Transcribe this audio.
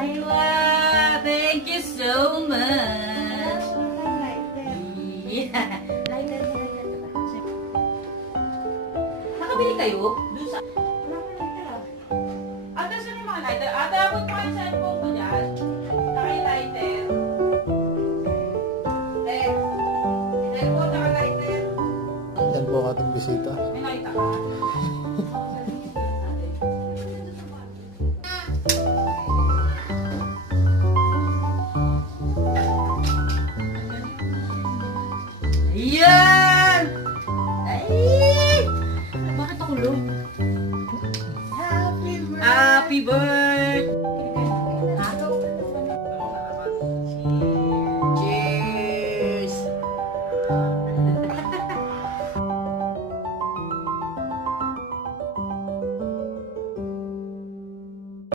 Ay, wow! Thank you so much! Yeah! Nakabili kayo? Doon sa... Ata saan yung mga lighter? Ata, abot mo yung cellphone ko dyan. Naka-lighter. Cellphone, naka-lighter. Yan po ang ating bisita. May nakita ka? Ayan! Ay! Bakit ako low? Happy birthday!